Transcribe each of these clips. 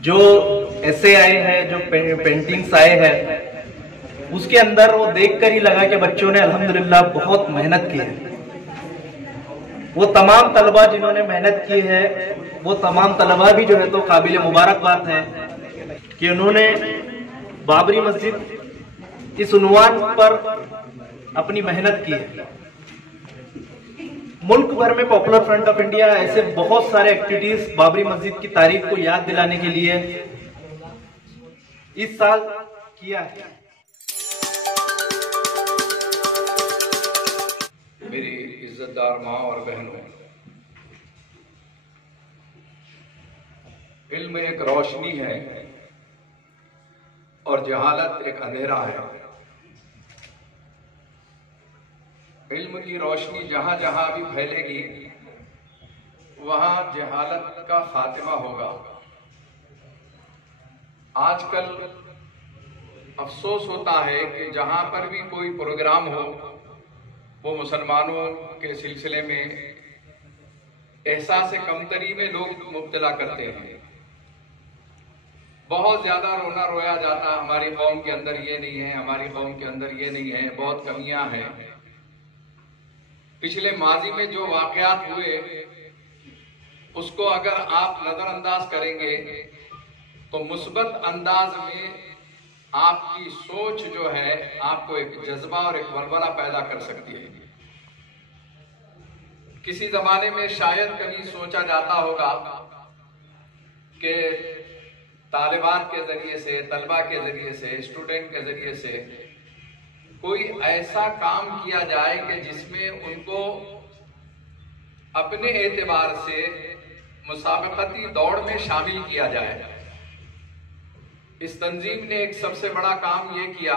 जो ऐसे आए हैं, जो पेंटिंग्स आए हैं, उसके अंदर वो देखकर ही लगा कि बच्चों ने अल्हम्दुलिल्लाह बहुत मेहनत की है। वो तमाम तलबा जिन्होंने मेहनत की है, वो तमाम तलबा भी जो है तो काबिल मुबारकबाद है कि उन्होंने बाबरी मस्जिद इस उन्वान पर अपनी मेहनत की है। मुल्क भर में पॉपुलर फ्रंट ऑफ इंडिया ऐसे बहुत सारे एक्टिविटीज बाबरी मस्जिद की तारीख को याद दिलाने के लिए इस साल किया है। मेरी इज्जतदार माँ और बहनों, इल्म एक रोशनी है और जहालत एक अंधेरा है। इल्म की रोशनी जहां जहां भी फैलेगी वहां जहालत का खात्मा होगा। आजकल अफसोस होता है कि जहां पर भी कोई प्रोग्राम हो वो मुसलमानों के सिलसिले में एहसास कमतरी में लोग मुब्तला करते हैं। बहुत ज्यादा रोना रोया जाता, हमारी कौम के अंदर ये नहीं है, हमारी कौम के अंदर ये नहीं है, बहुत कमियां हैं। पिछले माजी में जो वाकयात हुए उसको अगर आप नजरअंदाज करेंगे तो मुस्बत अंदाज में आपकी सोच जो है आपको एक जज्बा और एक वलवला पैदा कर सकती है। किसी जमाने में शायद कभी सोचा जाता होगा कि तालिबान के जरिए से, तलबा के जरिए से, स्टूडेंट के जरिए से कोई ऐसा काम किया जाए कि जिसमें उनको अपने एतबार से मुसाबकती दौड़ में शामिल किया जाए। इस तंजीम ने एक सबसे बड़ा काम यह किया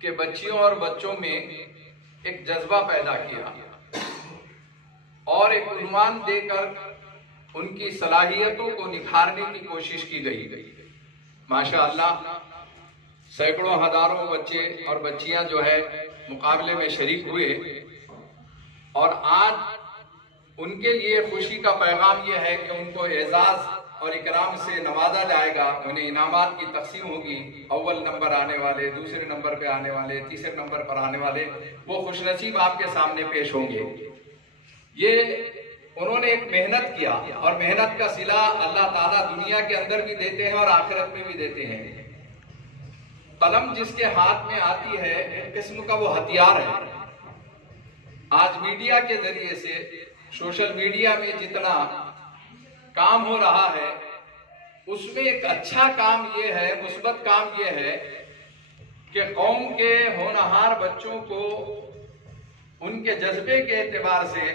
कि बच्चियों और बच्चों में एक जज्बा पैदा किया और एक उन्वान देकर उनकी सलाहियतों को निखारने की कोशिश की गई। माशाअल्लाह सैकड़ों हजारों बच्चे और बच्चियां जो है मुकाबले में शरीक हुए और आज उनके लिए खुशी का पैगाम यह है कि उनको एजाज और इकराम से नवाजा जाएगा। उन्हें इनामात की तकसीम होगी। अव्वल नंबर आने वाले, दूसरे नंबर पे आने वाले, तीसरे नंबर पर आने वाले वो खुशनसीब आपके सामने पेश होंगे। ये उन्होंने एक मेहनत किया और मेहनत का सिला अल्लाह ताला दुनिया के अंदर भी देते हैं और आखिरत में भी देते हैं। कलम जिसके हाथ में आती है एक किस्म का वो हथियार है। आज मीडिया के जरिए से, सोशल मीडिया में जितना काम हो रहा है उसमें एक अच्छा काम ये है, मुस्बत काम ये है कि कौम के होनहार बच्चों को उनके जज्बे के एतबार से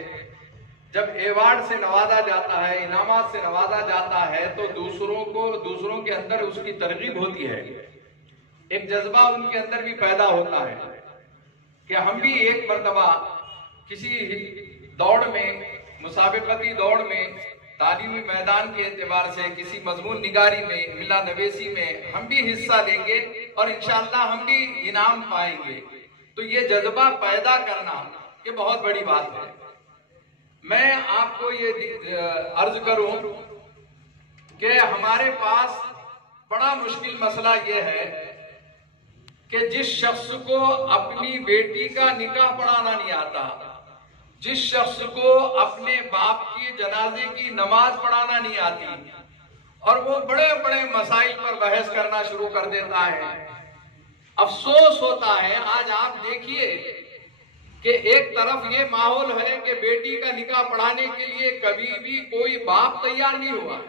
जब एवार्ड से नवाजा जाता है, इनामात से नवाजा जाता है तो दूसरों के अंदर उसकी तरगीब होती है, एक जज्बा उनके अंदर भी पैदा होता है कि हम भी एक मर्तबा किसी दौड़ में, मुसाबिकती दौड़ में, तालीमी मैदान के एतबार से किसी मजमून निगारी में, मिला नवेसी में हम भी हिस्सा लेंगे और इंशाअल्लाह हम भी इनाम पाएंगे। तो ये जज्बा पैदा करना ये बहुत बड़ी बात है। मैं आपको ये अर्ज करूं कि हमारे पास बड़ा मुश्किल मसला ये है कि जिस शख्स को अपनी बेटी का निकाह पढ़ाना नहीं आता, जिस शख्स को अपने बाप की जनाजे की नमाज पढ़ाना नहीं आती और वो बड़े बड़े मसाइल पर बहस करना शुरू कर देता है। अफसोस होता है, आज आप देखिए कि एक तरफ ये माहौल है कि बेटी का निकाह पढ़ाने के लिए कभी भी कोई बाप तैयार नहीं हुआ।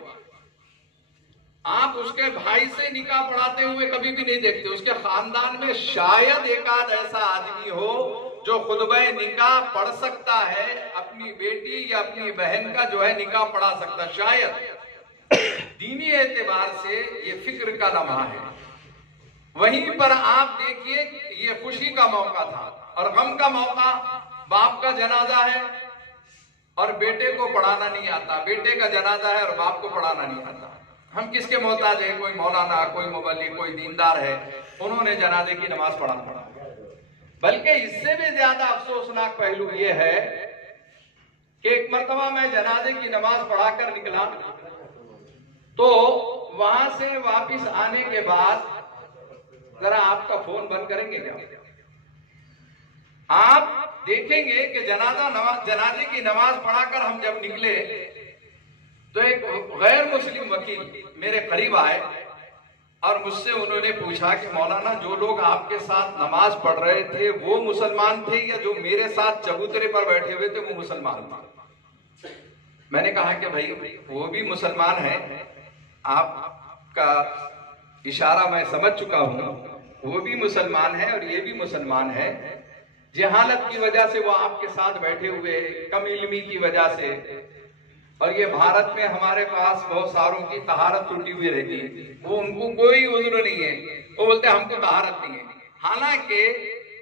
आप उसके भाई से निकाह पढ़ाते हुए कभी भी नहीं देखते। उसके खानदान में शायद एक आध ऐसा आदमी हो जो खुतबे निकाह पढ़ सकता है, अपनी बेटी या अपनी बहन का जो है निकाह पढ़ा सकता। शायद दीनी एतबार से ये फिक्र का लम्हा है। वहीं पर आप देखिए ये खुशी का मौका था और गम का मौका। बाप का जनाजा है और बेटे को पढ़ाना नहीं आता, बेटे का जनाजा है और बाप को पढ़ाना नहीं आता। हम किसके मोहताज है? कोई मौलाना, कोई मुबल्लिग, कोई दीनदार है, उन्होंने जनाजे की नमाज पढ़ा। बल्कि इससे भी ज्यादा अफसोसनाक पहलू यह है कि एक मर्तबा मैं जनाजे की नमाज पढ़ाकर निकला तो वहां से वापस आने के बाद जरा आपका फोन बंद करेंगे क्या? आप देखेंगे कि जनाजे की नमाज पढ़ाकर हम जब निकले तो एक गैर मुस्लिम वकील मेरे करीब आए और मुझसे उन्होंने पूछा कि मौलाना, जो लोग आपके साथ नमाज पढ़ रहे थे वो मुसलमान थे या जो मेरे साथ चबूतरे पर बैठे हुए थे वो मुसलमान थे? मैंने कहा कि भाई वो भी मुसलमान है, आपका इशारा मैं समझ चुका हूं, वो भी मुसलमान है और ये भी मुसलमान है। जहालत की वजह से वो आपके साथ बैठे हुए, कम इल्मी की वजह से, और ये भारत में हमारे पास बहुत सारों की तहारत टूटी हुई रहती है, वो उनको कोई उज़्र नहीं है, वो बोलते हैं हमको तहारत नहीं है। हालांकि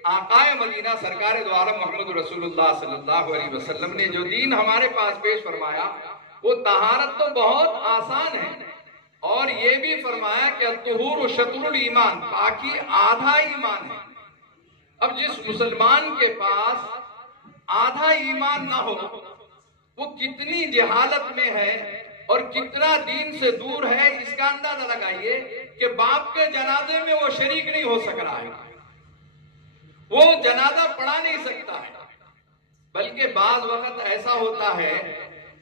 आकाए मदीना सरकार द्वारा मोहम्मद रसूलुल्लाह सल्लल्लाहु अलैहि वसल्लम ने जो दीन हमारे पास पेश फरमाया वो तहारत तो बहुत आसान है, और ये भी फरमाया कि तुहूर शतरुल ईमान, पाकी आधा ईमान है। अब जिस मुसलमान के पास आधा ईमान ना हो वो कितनी जहालत में है और कितना दीन से दूर है, इसका अंदाजा लगाइए कि बाप के जनाजे में वो शरीक नहीं हो सक रहा है, वो जनाजा पढ़ा नहीं सकता है। बल्कि बाज वक्त ऐसा होता है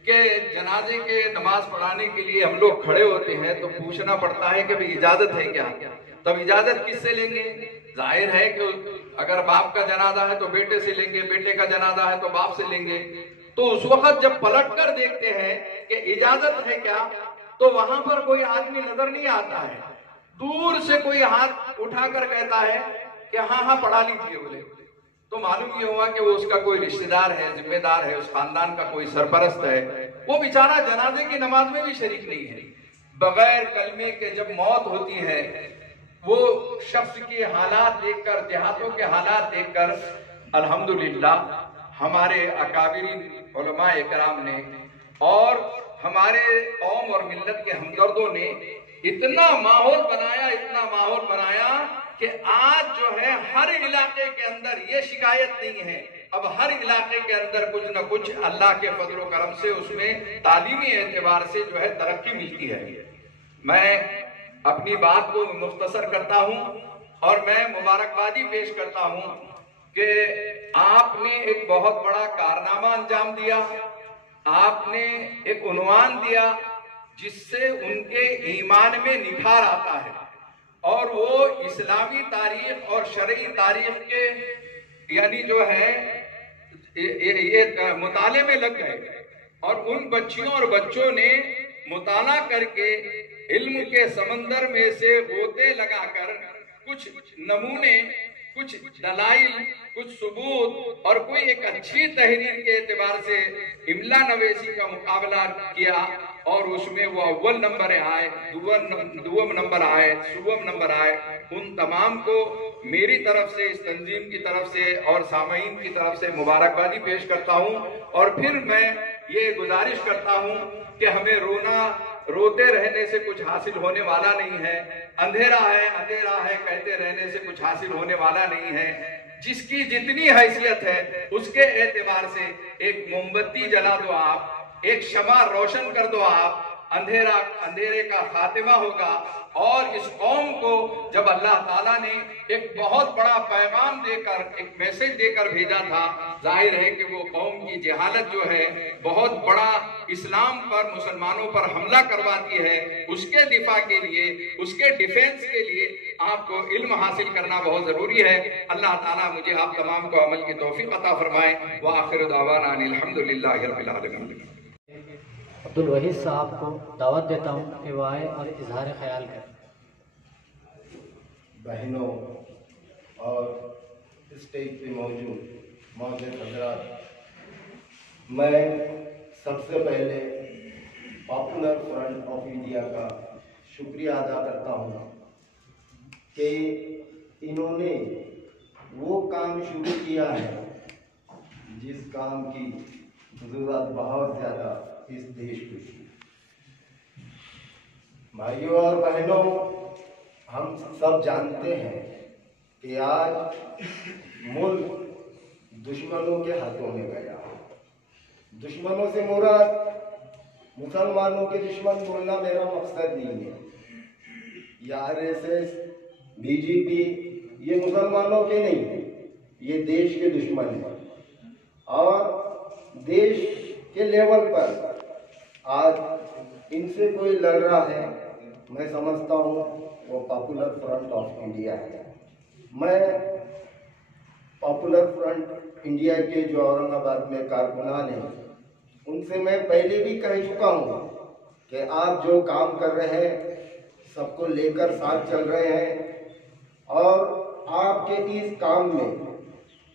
कि जनाजे के नमाज पढ़ाने के लिए हम लोग खड़े होते हैं तो पूछना पड़ता है कि भाई इजाजत है क्या? तब इजाजत किससे लेंगे? जाहिर है कि अगर बाप का जनाजा है तो बेटे से लेंगे, बेटे का जनाजा है तो बाप से लेंगे। तो उस वक्त जब पलट कर देखते हैं कि इजाजत है क्या, तो वहां पर कोई आदमी नजर नहीं आता है। दूर से कोई हाथ उठाकर कहता है कि हाँ हाँ पढ़ा लीजिए बोले, तो मालूम ये हुआ कि वो उसका कोई रिश्तेदार है, जिम्मेदार है, उस खानदान का कोई सरपरस्त है। वो बेचारा जनाजे की नमाज में भी शरीक नहीं है। बगैर कलमे के जब मौत होती है, वो शख्स के हालात देखकर, देहातों के हालात देखकर अल्हम्दुलिल्लाह हमारे अकाबिरीन उलमा इकराम ने और हमारे कौम और मिल्लत के हमदर्दों ने इतना माहौल बनाया, इतना माहौल बनाया कि आज जो है हर इलाके के अंदर ये शिकायत नहीं है। अब हर इलाके के अंदर कुछ न कुछ अल्लाह के फजल करम से उसमें तालीमी एतबार से जो है तरक्की मिलती है। मैं अपनी बात को मुख्तसर करता हूं और मैं मुबारकबादी पेश करता हूं कि आपने एक बहुत बड़ा कारनामा अंजाम दिया, आपने एक उन्वान दिया जिससे उनके ईमान में निखार आता है और वो इस्लामी तारीख और शरई तारीख के यानी जो है ये मुताले में लग गए और उन बच्चियों और बच्चों ने मुताला करके इल्म के समंदर में से गोते लगाकर कुछ नमूने, कुछ दलाइल, कुछ सबूत और कोई एक अच्छी तहरीर के एतबार से इमला नवेसी का मुकाबला किया और उसमें वो अव्वल नंबर आए, दुवम नंबर आए, सुवम नंबर आए। उन तमाम को मेरी तरफ से, इस तंजीम की तरफ से और सामईन की तरफ से मुबारकबादी पेश करता हूं। और फिर मैं ये गुजारिश करता हूं कि हमें रोते रहने से कुछ हासिल होने वाला नहीं है, अंधेरा है कहते रहने से कुछ हासिल होने वाला नहीं है। जिसकी जितनी हैसियत है उसके एतबार से एक मोमबत्ती जला दो आप, एक शमा रोशन कर दो आप, अंधेरे का खात्मा होगा। और इस कौम को जब अल्लाह ताला ने एक बहुत बड़ा पैगाम देकर, एक मैसेज देकर भेजा था, जाहिर है कि वो कौम की जहालत जो है बहुत बड़ा इस्लाम पर, मुसलमानों पर हमला करवाती है। उसके दिफा के लिए, उसके डिफेंस के लिए आपको इल्म हासिल करना बहुत जरूरी है। अल्लाह ताला मुझे आप तमाम को अमल की तौफीक अता फरमाए। व आखिर दावाना अल्हम्दुलिल्लाहि रब्बिल आलमीन। अब्दुल वहीद साहब को दावत देता हूँ कि वो आए और इजहार ख्याल करें। बहनों और स्टेज पे मौजूद हज़रात, मैं सबसे पहले पॉपुलर फ्रंट ऑफ इंडिया का शुक्रिया अदा करता हूँ कि इन्होंने वो काम शुरू किया है जिस काम की ज़रूरत बहुत ज़्यादा इस देश को थी। भाइयों और बहनों, हम सब जानते हैं कि आज मुल्क दुश्मनों के हाथों में गया। दुश्मनों से मुराद मुसलमानों के दुश्मन बोलना मेरा मकसद नहीं है, या आरएसएस, बीजेपी ये मुसलमानों के नहीं, ये देश के दुश्मन हैं। और देश के लेवल पर आज इनसे कोई लड़ रहा है, मैं समझता हूँ वो पॉपुलर फ्रंट ऑफ इंडिया है। मैं पॉपुलर फ्रंट इंडिया के जो औरंगाबाद में कारकुनान हैं, उनसे मैं पहले भी कह चुका हूँ कि आप जो काम कर रहे हैं, सबको लेकर साथ चल रहे हैं और आपके इस काम में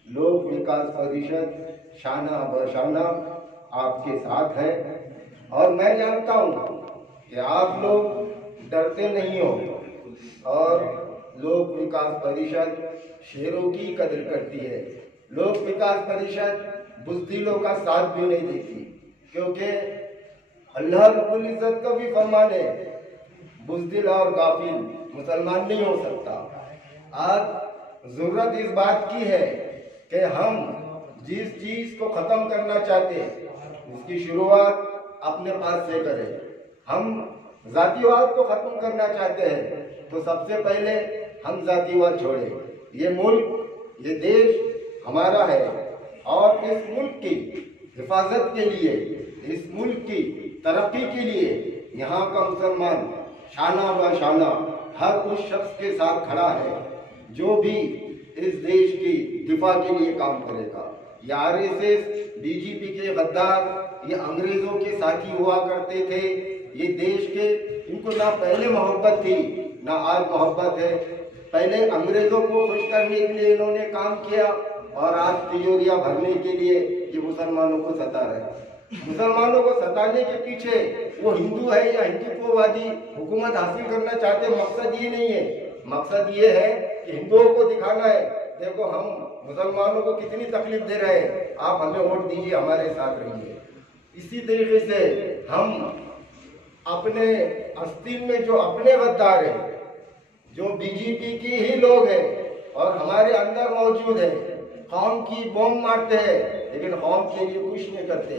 लोक विकास परिषद शाना बशाना आपके साथ है। और मैं जानता हूँ कि आप लोग डरते नहीं हो और लोक विकास परिषद शेरों की कदर करती है। लोक विकास परिषद बुज़दिलों का साथ भी नहीं देती, क्योंकि अल्लाह रब्बुल इज़्ज़त का भी फरमान है, बुज़दिल और गाफिल मुसलमान नहीं हो सकता। आज जरूरत इस बात की है कि हम जिस चीज को खत्म करना चाहते हैं उसकी शुरुआत अपने पास से करें। हम जातिवाद को खत्म करना चाहते हैं तो सबसे पहले हम जातिवाद छोड़ें। ये मुल्क, ये देश हमारा है और इस मुल्क की हिफाजत के लिए, इस मुल्क की तरक्की के लिए यहाँ का मुसलमान शाना व शाना हर उस शख्स के साथ खड़ा है जो भी इस देश की दिफा के लिए काम करेगा। ये आरएसएस, बीजेपी के गद्दार, ये अंग्रेजों के साथी हुआ करते थे। ये देश के, इनको ना पहले मोहब्बत थी ना आज मोहब्बत है। पहले अंग्रेजों को खुश करने के लिए इन्होंने काम किया और आज तिजोरियां भरने के लिए ये मुसलमानों को सता रहे। मुसलमानों को सताने के पीछे वो हिंदू है या हिंदुत्ववादी हुकूमत हासिल करना चाहते, मकसद ये नहीं है। मकसद ये है कि हिंदुओं को दिखाना है, देखो हम मुसलमानों को कितनी तकलीफ दे रहे हैं, आप हमें वोट दीजिए, हमारे साथ रहिए। इसी तरीके से हम अपने अस्तित्व में जो अपने गद्दार हैं, जो बीजेपी के ही लोग हैं और हमारे अंदर मौजूद है, कौम की बम मारते हैं लेकिन कौम के लिए कुछ नहीं करते,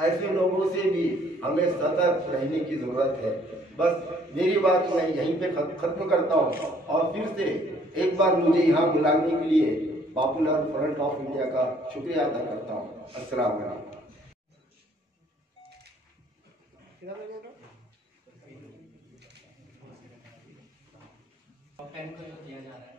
ऐसे लोगों से भी हमें सतर्क रहने की जरूरत है। बस मेरी बात मैं यहीं पे खत्म करता हूँ और फिर से एक बार मुझे यहाँ बुलाने के लिए पॉपुलर फ्रंट ऑफ इंडिया का शुक्रिया अदा करता हूँ। अस्सलाम वालेकुम। पेन को जो दिया जा रहा है,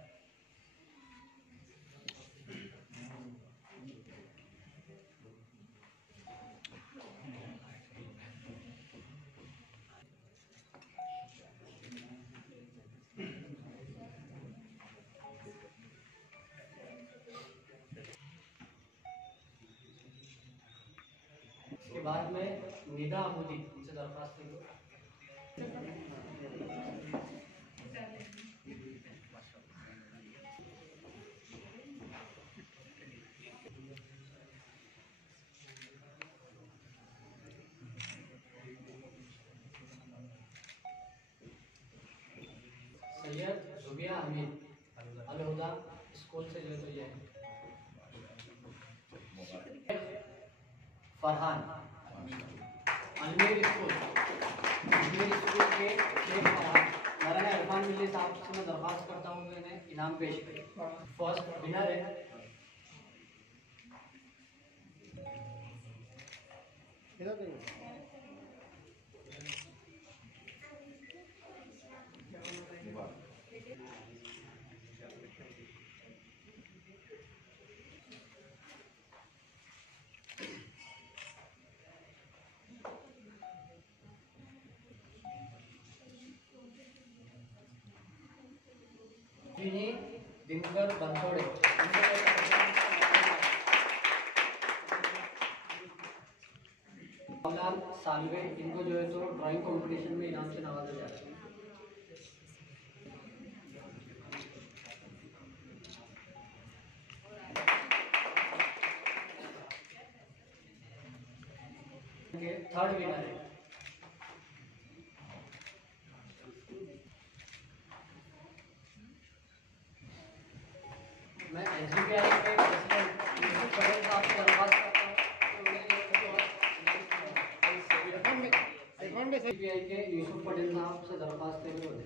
उसके बाद में निदा अमूदी उनसे दरख्वास्त करूँ। सैयद जुबिया हमीद अलहुदा स्कूल से जो ये फरहान अजमेर स्कूल के शेख फरहान मौलाना इरफान मिल्ली साहब से मैं दरख्वास्त करता हूँ कि इन्हें इनाम पेश करें। फर्स्ट विनर है दिनकर बंसोड़े। लाल सालवे, इनको जो है तो ड्राइंग कंपटीशन में इनाम से नवाजा जा रहा है। थर्ड विनर है मैं एसबीआई के प्रेसिडेंट यूसुफ पटेल साहब से दरख्वास्त करता हूँ। एसबीआई के यूसुफ पटेल साहब से दरख्वास्त करते हुए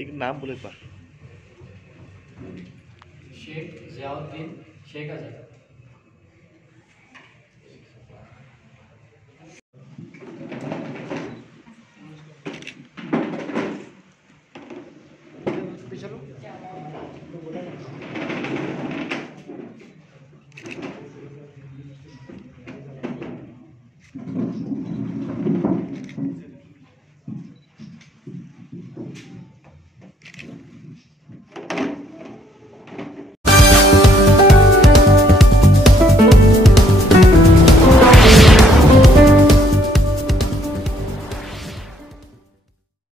एक नाम बोले एक बार। शेख ज़ियाउद्दीन शेख अजहर। चलो